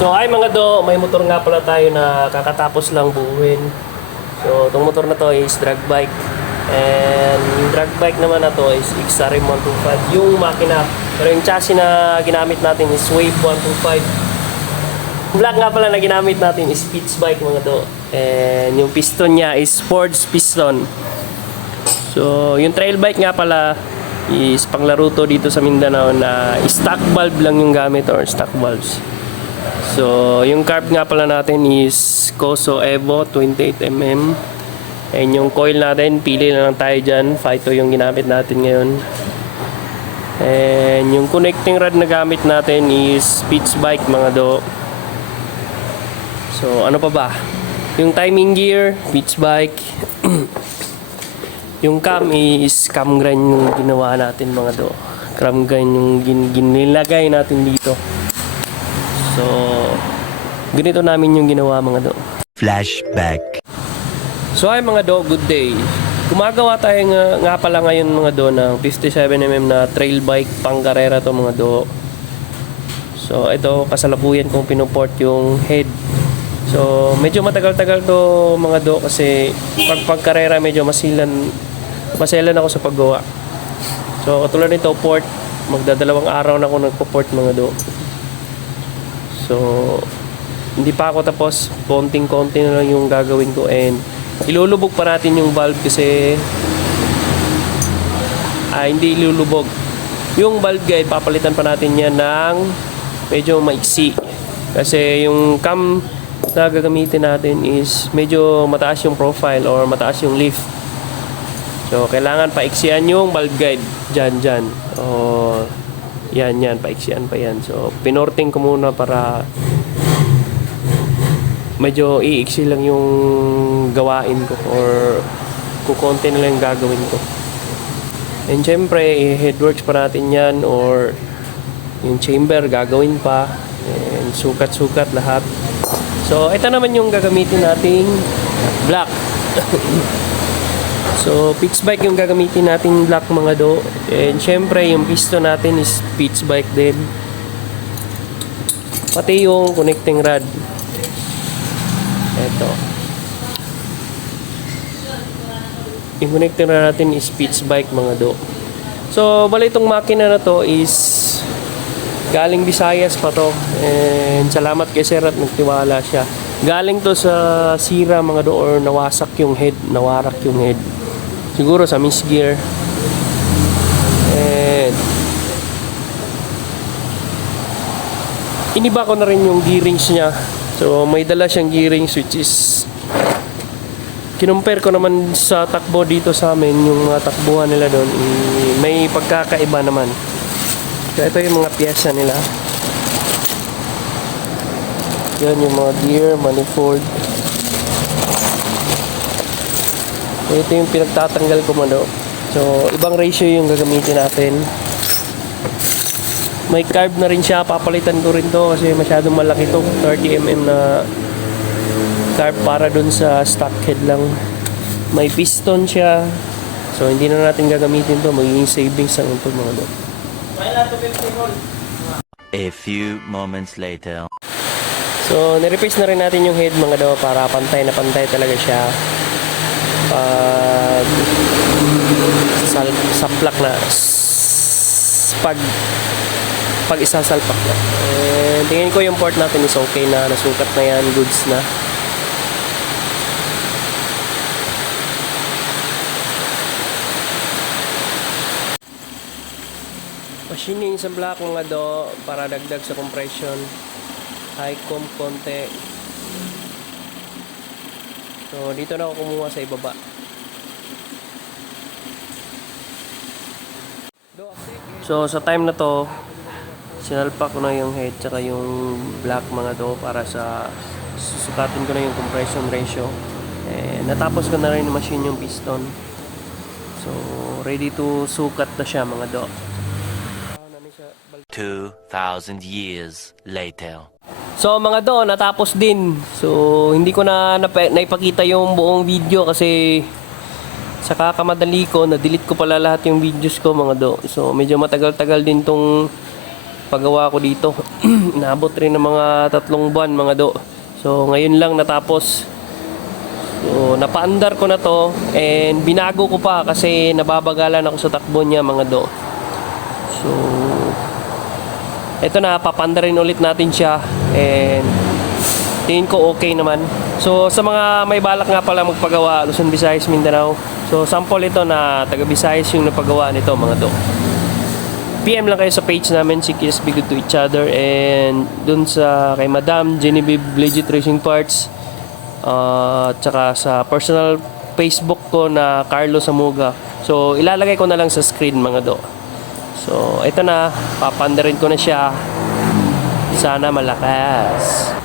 So ay mga do, may motor nga pala tayo na kakatapos lang buuin. So itong motor na to is drag bike. And yung drag bike naman na to is XRM 125 yung makina. Pero yung chassis na ginamit natin is Wave 125. Yung black nga pala na ginamit natin is pitch bike mga do. And yung piston niya is Ford's piston. So yung trail bike nga pala is panglaro to dito sa Mindanao na stock valve lang yung gamit or stock valves. So, yung carb nga pala natin is Koso Evo 28mm. And yung coil natin, pili na lang tayo dyan. Phyto yung ginamit natin ngayon. And yung connecting rod na gamit natin is Pitch Bike mga do. So, ano pa ba? Yung timing gear, Pitch Bike. yung cam is cam grind yung ginawa natin mga do. Cam grind yung gin ginilagay natin dito. So, ganito namin yung ginawa mga do. Flashback. So ay mga do, good day. Gumagawa tayo nga, nga pala ngayon mga do ng 57mm na trail bike pang karera to mga do. So ito kasalukuyan kong pinuport yung head. So medyo matagal-tagal to mga do kasi pag pagkarera medyo masilan maselan ako sa paggawa. So katulad nito port magdadalawang araw na ako nagpo-port mga do. So, hindi pa ako tapos. Konting-konti na lang yung gagawin ko and ilulubog pa natin yung valve kasi ah, hindi ilulubog. Yung valve guide, papalitan pa natin yan ng medyo maiksi. Kasi yung cam na gagamitin natin is medyo mataas yung profile or mataas yung lift. So, kailangan paiksian yung valve guide. Dyan, dyan. O, yan, yan. Paiksian pa yan. So, pinorting ko muna para medyo iiksi lang yung gawain ko or kukonti na lang gagawin ko. And syempre, i-headworks pa natin yan or yung chamber gagawin pa and sukat-sukat lahat. So, ito naman yung gagamitin nating black. So, pitch bike yung gagamitin natin black mga do. And syempre, yung piston natin is pitch bike din. Pati yung connecting rod. Ito. Yung connecting rod natin is pitch bike mga do. So, bali itong makina na to is galing Visayas pa to. And salamat kay Sir at nagtiwala siya. Galing to sa sira mga do or nawasak yung head, nawarak yung head. Siguro sa Miss Gear. And iniba ko na rin yung gearings niya. So may dala siyang gearings which is kinumpare ko naman sa takbo dito sa amin yung mga takbuhan nila doon i- may pagkakaiba naman. So ito yung mga piyesa nila. Yan yung mga gear, manifold. So, ito yung pinagtatanggal ko mano. So, ibang ratio yung gagamitin natin. May carb na rin siya. Papalitan ko rin to kasi masyadong malaki to. 30mm na carb para dun sa stock head lang. May piston siya. So, hindi na natin gagamitin to. Magiging savings lang ito mga do. A few moments later. So, nireplace na rin natin yung head mga do para pantay na pantay talaga siya. Pag sal, saplak na pag pag isasalpak na. And tingin ko yung port natin is okay na, nasukat na yan, goods na. Machining sa black mga do para dagdag sa compression high comp konti. So, dito na ako kumuha sa ibaba. So, sa time na to, sinalpak ko na yung head tsaka yung black mga do para sa susukatin ko na yung compression ratio. Eh, natapos ko na rin yung machine yung piston. So, ready to sukat na siya mga do. 2,000 years later. So mga do, natapos din. So hindi ko na naipakita yung buong video kasi sa kakamadali ko, na-delete ko pala lahat yung videos ko mga do. So medyo matagal-tagal din tong pagawa ko dito. Naabot rin ng mga tatlong buwan mga do. So ngayon lang natapos. So napaandar ko na to and binago ko pa kasi nababagalan ako sa takbo niya mga do. So ito na papandarin ulit natin siya and tingin ko okay naman. So sa mga may balak nga pala magpagawa Luzon, Visayas, Mindanao. So sample ito na taga Visayas yung napagawa nito mga do. PM lang kayo sa page namin si Kiss Be Good to Each Other and dun sa kay Madam Genevieve Legit Racing Parts uh, tsaka sa personal Facebook ko na Carlo Samuga. So ilalagay ko na lang sa screen mga do. So ito na, papandarin ko na siya. Sana malakas.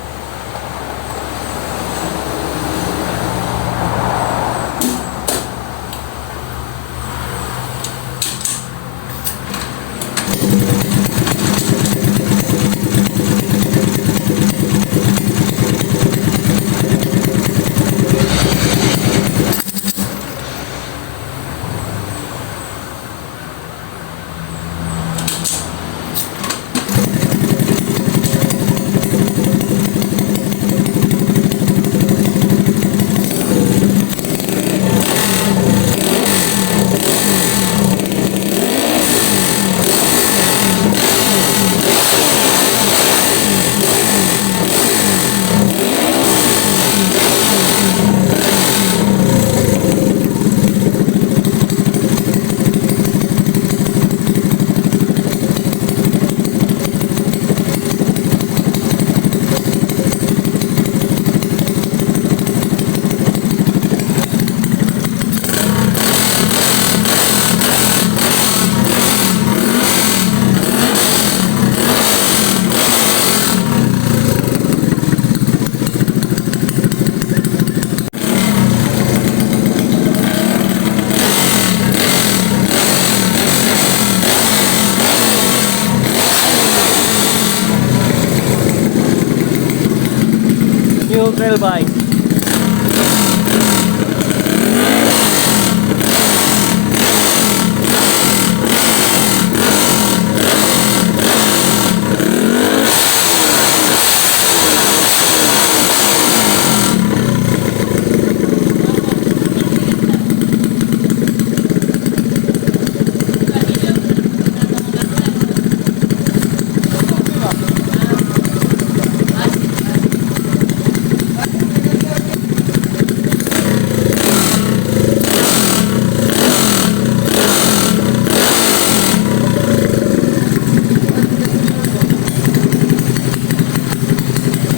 Gravel Bike.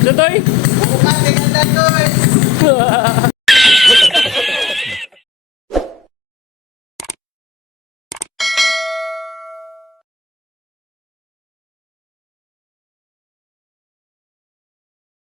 New trail bike. Tutoy!